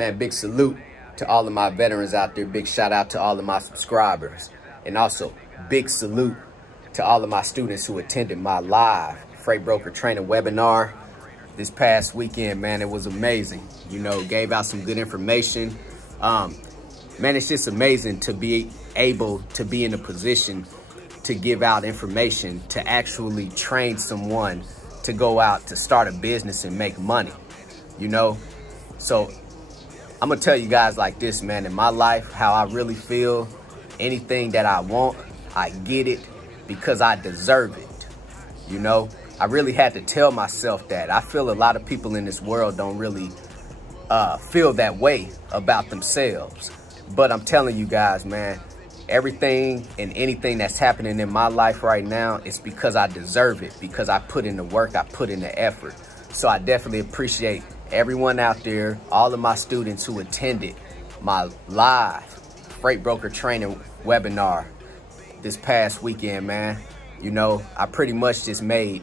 Man, big salute to all of my veterans out there. Big shout out to all of my subscribers. And also, big salute to all of my students who attended my live freight broker training webinar this past weekend. Man, it was amazing. You know, gave out some good information. Man, it's just amazing to be able to be in a position to give out information, to actually train someone to go out to start a business and make money, you know? So I'm gonna tell you guys like this, man, in my life, how I really feel. Anything that I want, I get it because I deserve it, you know? I really had to tell myself that. I feel a lot of people in this world don't really feel that way about themselves. But I'm telling you guys, man, everything and anything that's happening in my life right now is because I deserve it, because I put in the work, I put in the effort. So I definitely appreciate everyone out there, all of my students who attended my live freight broker training webinar this past weekend, man. You know, I pretty much just made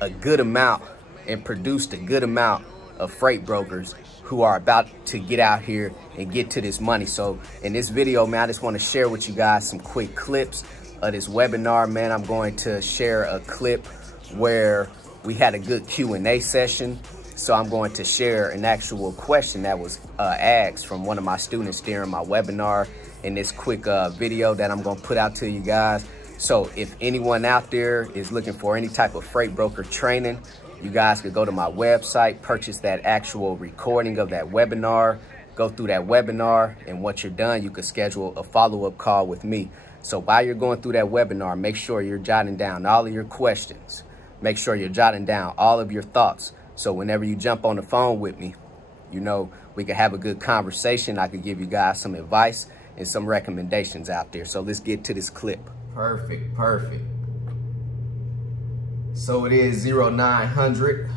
a good amount and produced a good amount of freight brokers who are about to get out here and get to this money. So in this video, man, I just want to share with you guys some quick clips of this webinar, man. I'm going to share a clip where we had a good Q&A session. So I'm going to share an actual question that was asked from one of my students during my webinar in this quick video that I'm going to put out to you guys. So if anyone out there is looking for any type of freight broker training, you guys could go to my website, purchase that actual recording of that webinar, go through that webinar, and once you're done, you could schedule a follow-up call with me. So while you're going through that webinar, make sure you're jotting down all of your questions. Make sure you're jotting down all of your thoughts. So whenever you jump on the phone with me, you know, we can have a good conversation. I could give you guys some advice and some recommendations out there. So let's get to this clip. Perfect, perfect. So it is 0900.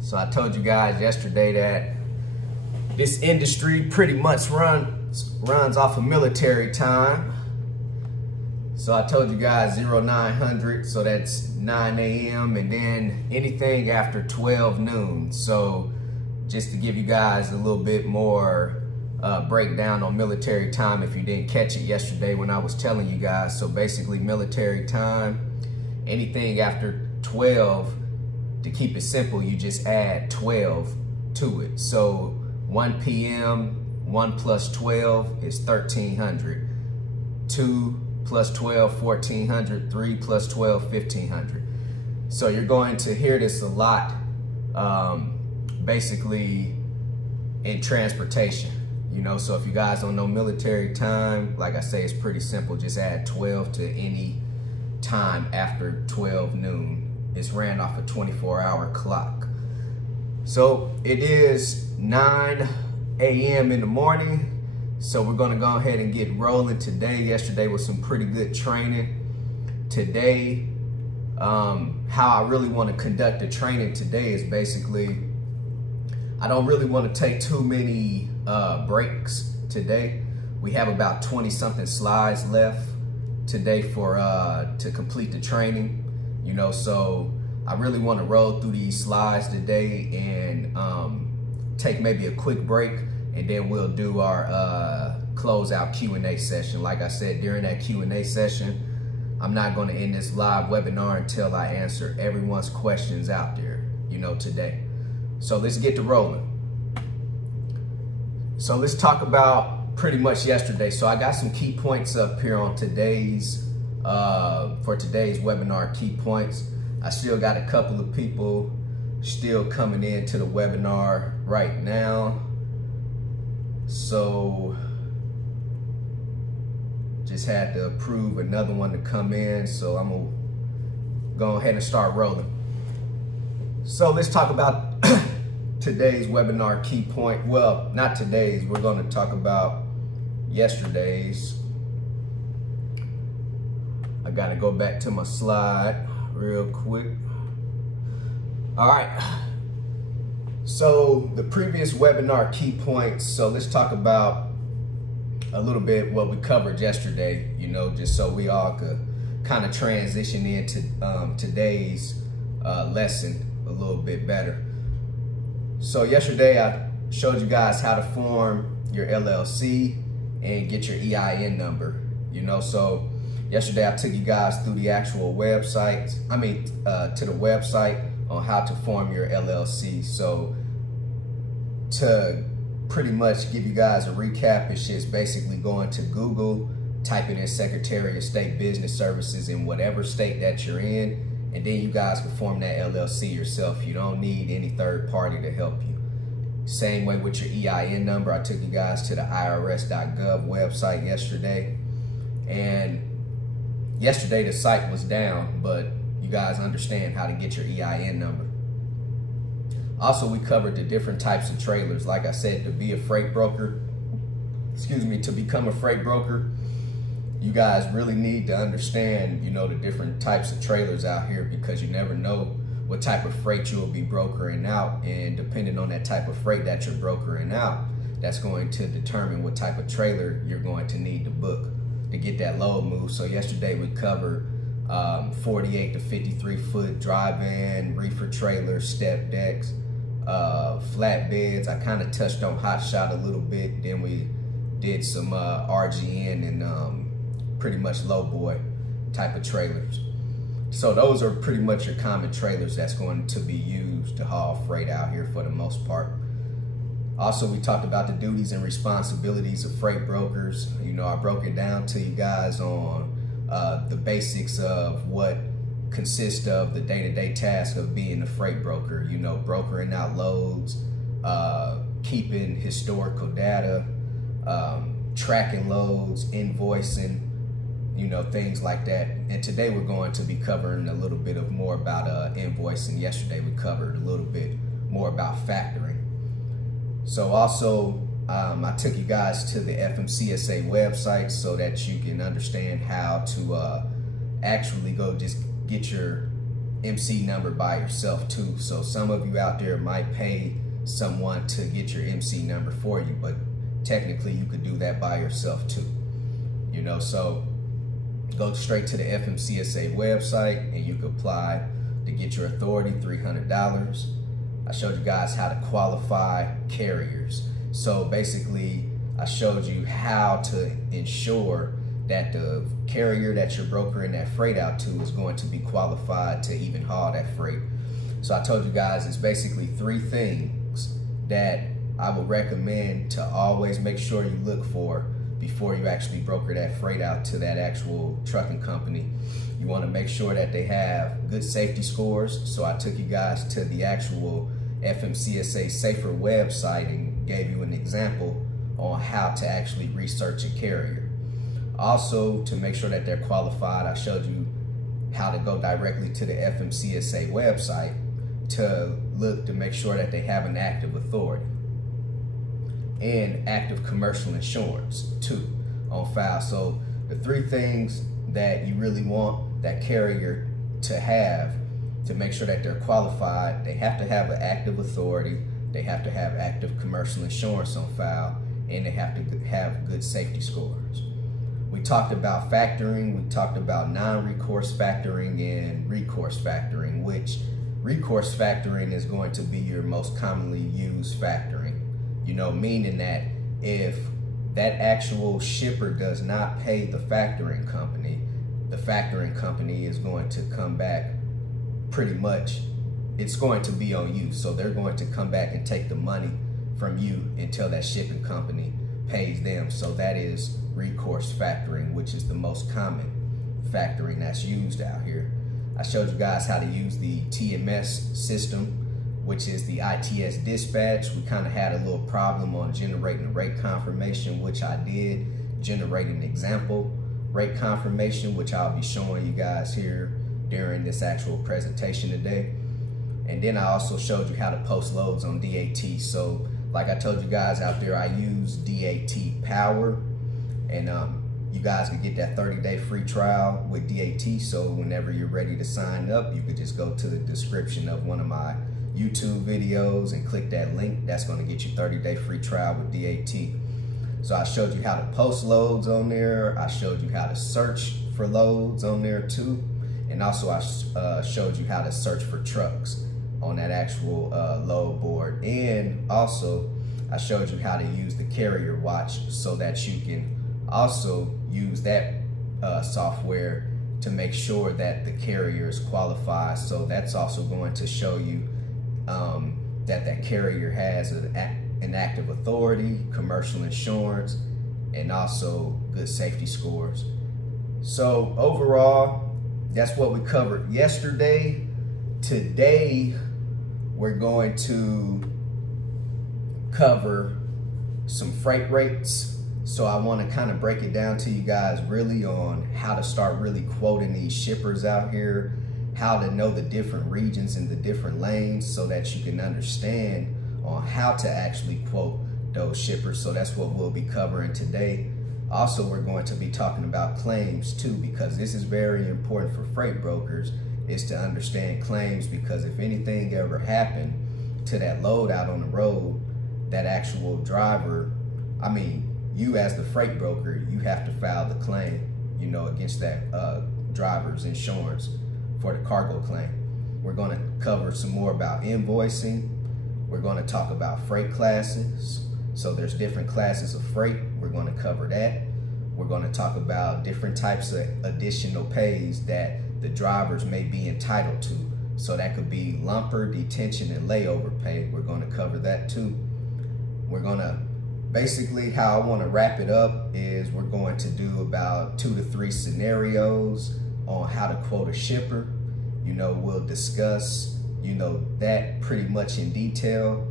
So I told you guys yesterday that this industry pretty much runs off of military time. So I told you guys 0900, so that's 9 a.m. and then anything after 12 noon. So just to give you guys a little bit more breakdown on military time if you didn't catch it yesterday when I was telling you guys. So basically military time, anything after 12, to keep it simple, you just add 12 to it. So 1 p.m., 1 plus 12 is 1300. 2 plus 12, 1400. 3 plus 12, 1500. So you're going to hear this a lot, basically in transportation. You know, so if you guys don't know military time, like I say, it's pretty simple. Just add 12 to any time after 12 noon. It's ran off a 24-hour clock. So it is 9 a.m. in the morning. So we're gonna go ahead and get rolling today. Yesterday was some pretty good training. Today, how I really wanna conduct the training today is basically, I don't really wanna take too many breaks today. We have about 20 something slides left today for to complete the training, you know, so I really want to roll through these slides today and take maybe a quick break, and then we'll do our closeout Q&A session. Like I said, during that Q&A session, I'm not going to end this live webinar until I answer everyone's questions out there, you know, today. So let's get to rolling. So let's talk about pretty much yesterday. So I got some key points up here on today's, for today's webinar, key points. I still got a couple of people still coming into the webinar right now. So just had to approve another one to come in. So I'm gonna go ahead and start rolling. So let's talk about today's webinar key point. Well, not today's, we're going to talk about yesterday's. I got to go back to my slide real quick. All right. So the previous webinar key points. So let's talk about a little bit what we covered yesterday, you know, just so we all could kind of transition into today's lesson a little bit better. So yesterday I Showed you guys how to form your LLC and get your EIN number. So yesterday I took you guys through the actual website, to the website on how to form your LLC. So to pretty much give you guys a recap, it's just basically going to Google, typing in Secretary of State Business Services in whatever state that you're in, and then you guys can form that LLC yourself. You don't need any third party to help you. Same way with your EIN number. I took you guys to the irs.gov website yesterday, and yesterday the site was down, but you guys understand how to get your EIN number. Also, we covered the different types of trailers. Like I said, to be a freight broker, to become a freight broker, you guys really need to understand, the different types of trailers out here, because you never know what type of freight you'll be brokering out. And depending on that type of freight that you're brokering out, that's going to determine what type of trailer you're going to need to book to get that load moved. So yesterday we covered 48 to 53 foot dry van, reefer trailers, step decks, flatbeds. I kind of touched on hot shot a little bit. Then we did some RGN and pretty much low boy type of trailers. So those are pretty much your common trailers that's going to be used to haul freight out here for the most part. Also, we talked about the duties and responsibilities of freight brokers. I broke it down to you guys on the basics of what consists of the day-to-day task of being a freight broker. Brokering out loads, keeping historical data, tracking loads, invoicing, things like that. And today we're going to be covering a little bit more about invoicing. Yesterday we covered a little bit more about factoring. So also, I took you guys to the FMCSA website so that you can understand how to actually go just get your MC number by yourself too. So some of you out there might pay someone to get your MC number for you, but technically you could do that by yourself too. So go straight to the FMCSA website and you can apply to get your authority, $300. I showed you guys how to qualify carriers. So basically, I showed you how to ensure that the carrier that you're brokering that freight out to is going to be qualified to even haul that freight. So I told you guys it's basically 3 things that I would recommend to always make sure you look for before you actually broker that freight out to that actual trucking company. You want to make sure that they have good safety scores. So I took you guys to the actual FMCSA Safer website and gave you an example on how to actually research a carrier. Also, to make sure that they're qualified, I showed you how to go directly to the FMCSA website to look to make sure that they have an active authority and active commercial insurance too on file. So the 3 things that you really want that carrier to have to make sure that they're qualified: they have to have an active authority, they have to have active commercial insurance on file, and they have to have good safety scores. We talked about factoring, we talked about non-recourse factoring and recourse factoring, which recourse factoring is going to be your most commonly used factoring. Meaning that if that actual shipper does not pay the factoring company is going to come back, pretty much, it's going to be on you. So they're going to come back and take the money from you until that shipping company pays them. So that is recourse factoring, which is the most common factoring that's used out here. I showed you guys how to use the TMS system, which is the ITS dispatch. We kind of had a little problem on generating a rate confirmation, which I did generate an example rate confirmation, which I'll be showing you guys here during this actual presentation today. And then I also showed you how to post loads on DAT. So like I told you guys out there, I use DAT Power, and you guys can get that 30-day free trial with DAT. So whenever you're ready to sign up, you could just go to the description of one of my YouTube videos and click that link. That's going to get you 30-day free trial with DAT. So I showed you how to post loads on there. I showed you how to search for loads on there too. And also I showed you how to search for trucks on that actual load board. And also I showed you how to use the carrier watch so that you can also use that software to make sure that the carrier is qualified. So that's also going to show you that carrier has an active authority, commercial insurance, and also good safety scores. So overall, that's what we covered yesterday. Today, we're going to cover some freight rates. So I want to kind of break it down to you guys really on how to start really quoting these shippers out here, how to know the different regions and the different lanes so that you can understand on how to actually quote those shippers. So that's what we'll be covering today. Also, we're going to be talking about claims too, because this is very important for freight brokers, is to understand claims, because if anything ever happened to that load out on the road, that actual driver, I mean, you as the freight broker, you have to file the claim, you know, against that driver's insurance for the cargo claim. We're going to cover some more about invoicing. We're going to talk about freight classes. So there's different classes of freight. We're going to cover that. We're going to talk about different types of additional pays that the drivers may be entitled to. So that could be lumper, detention, and layover pay. We're going to cover that too. We're going to basically, how I want to wrap it up is we're going to do about 2 to 3 scenarios on how to quote a shipper. You know, we'll discuss, you know, that pretty much in detail.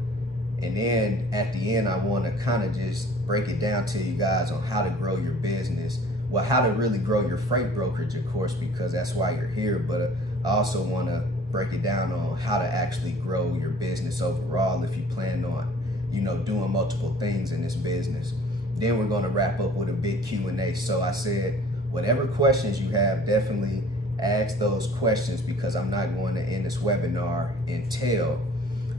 And then at the end, I want to kind of just break it down to you guys on how to grow your business. Well, how to really grow your freight brokerage, of course, because that's why you're here. But I also want to break it down on how to actually grow your business overall if you plan on, you know, doing multiple things in this business. Then we're going to wrap up with a big Q&A. So I said, whatever questions you have, definitely ask those questions, because I'm not going to end this webinar until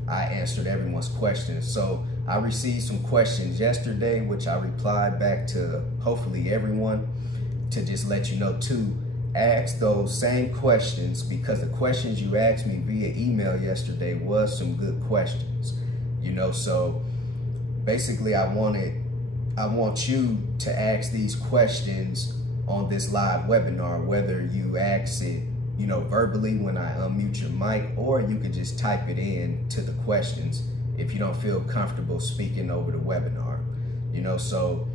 I answered everyone's questions. So I received some questions yesterday, which I replied back to hopefully everyone, to just let you know to ask those same questions, because the questions you asked me via email yesterday was some good questions, you know. So basically I want you to ask these questions on this live webinar, whether you ask it, you know, verbally when I unmute your mic, or you could just type it in to the questions if you don't feel comfortable speaking over the webinar, you know. So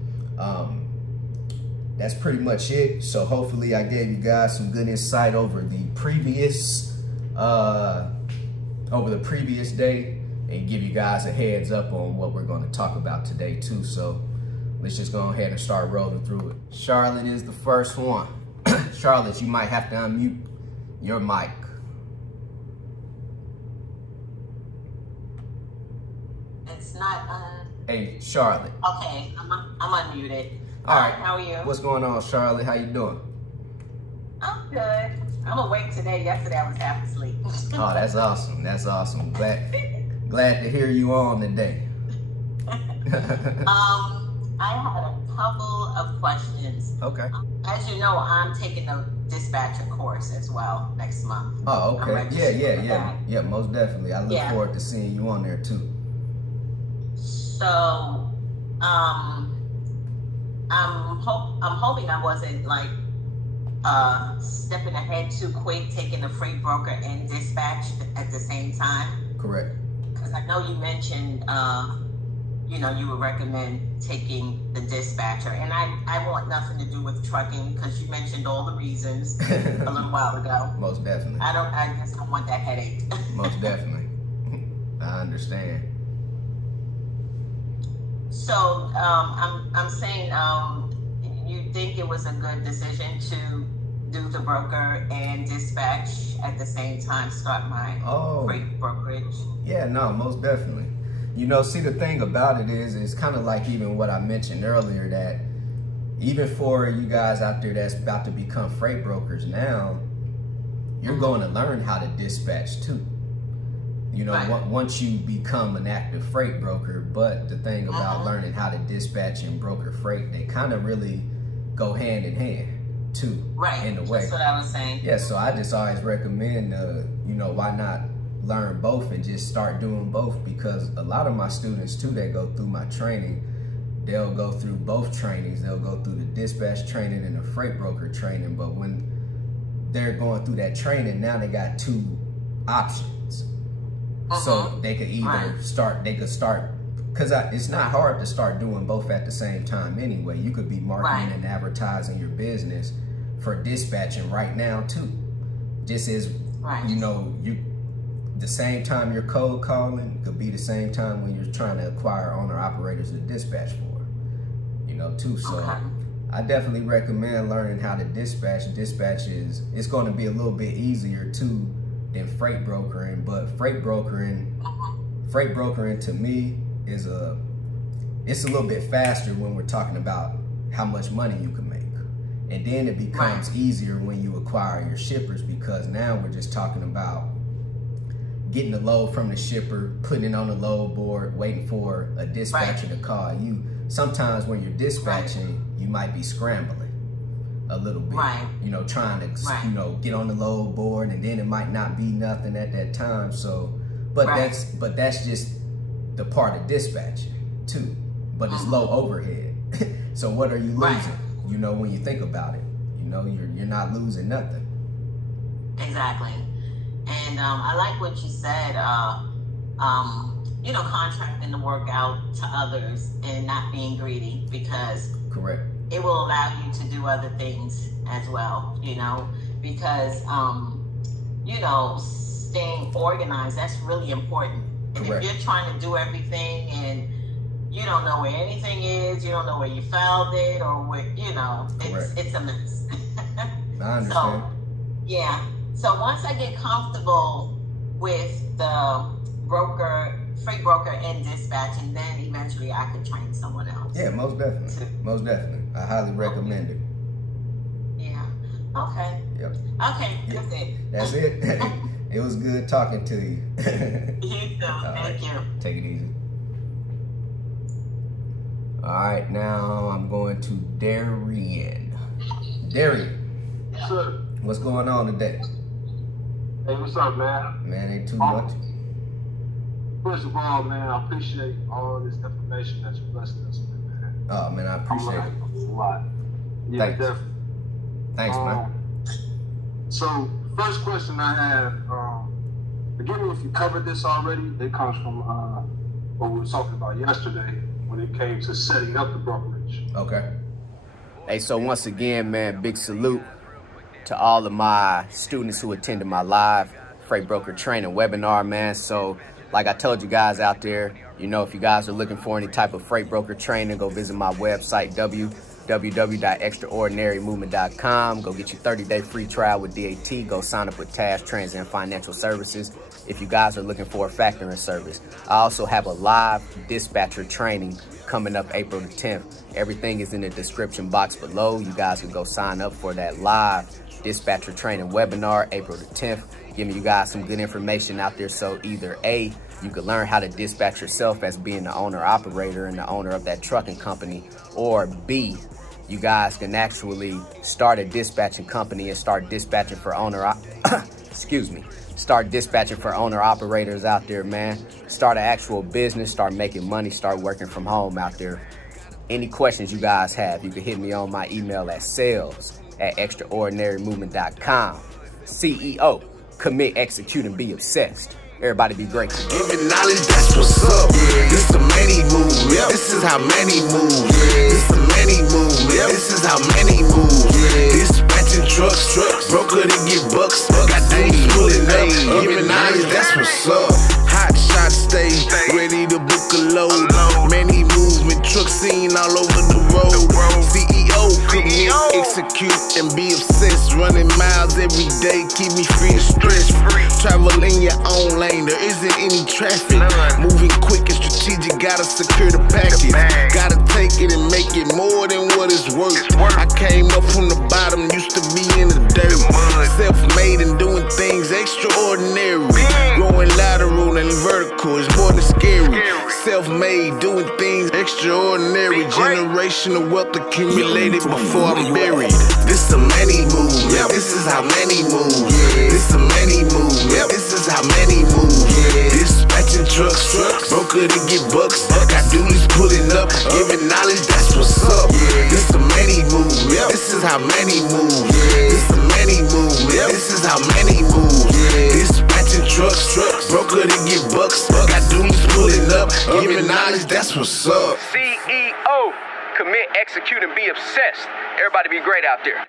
that's pretty much it. So hopefully I gave you guys some good insight over the previous day, and give you guys a heads up on what we're going to talk about today too. So let's just go ahead and start rolling through it. Charlotte is the first one. Charlotte, you might have to unmute your mic. It's not Hey, Charlotte. Okay, I'm unmuted. All right. How are you? What's going on, Charlotte? How you doing? I'm good. I'm awake today. Yesterday I was half asleep. Oh, that's awesome. That's awesome. Glad to hear you on today. I had a couple of questions. Okay. As you know, I'm taking a dispatcher course as well next month. Oh, okay. Yeah, most definitely. I look forward to seeing you on there too. So, I'm hoping I wasn't like stepping ahead too quick, taking a freight broker and dispatch at the same time. Correct. Because I know you mentioned, you know, you would recommend taking the dispatcher, and I want nothing to do with trucking, because you mentioned all the reasons a little while ago. Most definitely. I just don't want that headache. Most definitely. I understand. So I'm saying, you think it was a good decision to do the broker and dispatch at the same time, start my freight brokerage? Yeah, no, most definitely. You know, see, the thing about it is, it's kind of like even what I mentioned earlier, that even for you guys out there that's about to become freight brokers now, you're going to learn how to dispatch too. You know, once you become an active freight broker. But the thing about learning how to dispatch and broker freight, they kind of really go hand in hand too. Right. In a way. That's what I was saying. Yeah. So I just always recommend, you know, why not learn both and just start doing both, because a lot of my students too that go through my training, they'll go through both trainings. They'll go through the dispatch training and the freight broker training, but when they're going through that training, now they got two options. So they could either start, because it's not hard to start doing both at the same time anyway. You could be marketing and advertising your business for dispatching right now too. Just as, you know, the same time you're cold calling could be the same time when you're trying to acquire owner operators to dispatch for, you know, too. So I definitely recommend learning how to dispatch. Dispatch it's going to be a little bit easier too than freight brokering, but freight brokering to me is it's a little bit faster when we're talking about how much money you can make. And then it becomes easier when you acquire your shippers, because now we're just talking about getting the load from the shipper, putting it on the load board, waiting for a dispatcher to call you. Sometimes when you're dispatching, you might be scrambling a little bit, you know, trying to, you know, get on the load board, and then it might not be nothing at that time. So, but that's just the part of dispatching too, but it's low overhead. So what are you losing? You know, when you think about it, you know, you're not losing nothing. Exactly. And I like what you said, you know, contracting the work out to others and not being greedy, because it will allow you to do other things as well, you know, because, you know, staying organized, that's really important. And if you're trying to do everything and you don't know where anything is, you don't know where you filed it, or where, you know, it's a mess. I understand. So, yeah. So once I get comfortable with the freight broker and dispatching, then eventually I could train someone else. Yeah, most definitely. Most definitely. I highly recommend it. Yeah. Okay. Yep. Okay, that's it. That's it. It was good talking to you. You too. Thank you. Take it easy. All right, now I'm going to Darian. Darian. Yes, sir. What's going on today? Hey, what's up, man? Man, ain't too much. First of all, man, I appreciate all this information that you're blessing us with, man. Oh, man, I appreciate it. A lot. Yeah, Thanks. definitely. Thanks, man. So, first question I have, forgive me if you covered this already. It comes from what we were talking about yesterday when it came to setting up the brokerage. Okay. Hey, so once again, man, big salute to all of my students who attended my live freight broker training webinar, man. So like I told you guys out there, you know, if you guys are looking for any type of freight broker training, go visit my website, www.extraordinarymovement.com. Go get your 30-day free trial with DAT. Go sign up with TAFS Trans and Financial Services if you guys are looking for a factoring service. I also have a live dispatcher training coming up April the 10th. Everything is in the description box below. You guys can go sign up for that live dispatcher training webinar April the 10th. Giving you guys some good information out there. So either A, you can learn how to dispatch yourself as being the owner operator and the owner of that trucking company, or B, you guys can actually start a dispatching company and start dispatching for start dispatching for owner operators out there, man. Start an actual business, start making money, start working from home out there. Any questions you guys have, you can hit me on my email at sales@extraordinarymovement.com. CEO, commit, execute, and be obsessed. Everybody be great. Giving knowledge, that's what's up. This the many move. This is how many move. This the many move. This is how many move. Dispatching trucks, broker to get bucks. Got dudes pulling up. Giving knowledge, that's what's up. Hot shots stay ready to book a load. Many movement trucks seen all over the road. CEO, commit, execute, and be obsessed. Running miles every day, keep me free of stress. Travel in your own lane, there isn't any traffic. Moving quick and strategic, gotta secure the package. Gotta take it and make it more than what it's worth. I came up from the bottom, used to be in the dirt. Self-made and doing things extraordinary. Going lateral and vertical is more than scary. self-made, doing things extraordinary. Generational wealth accumulated before I'm buried. This a money move, yeah. This is how many move. This a money move, yeah. This is how many move. Dispatching trucks, broker to get bucks. Got duties pulling up, giving knowledge, that's what's up. This a money move, yeah. This is how many move. This a many move, yeah. This is how many move. Dispatching trucks, broker to get bucks. Got duties pulling up, giving knowledge, that's what's up. CEO, commit, execute, and be obsessed. Everybody be great out there.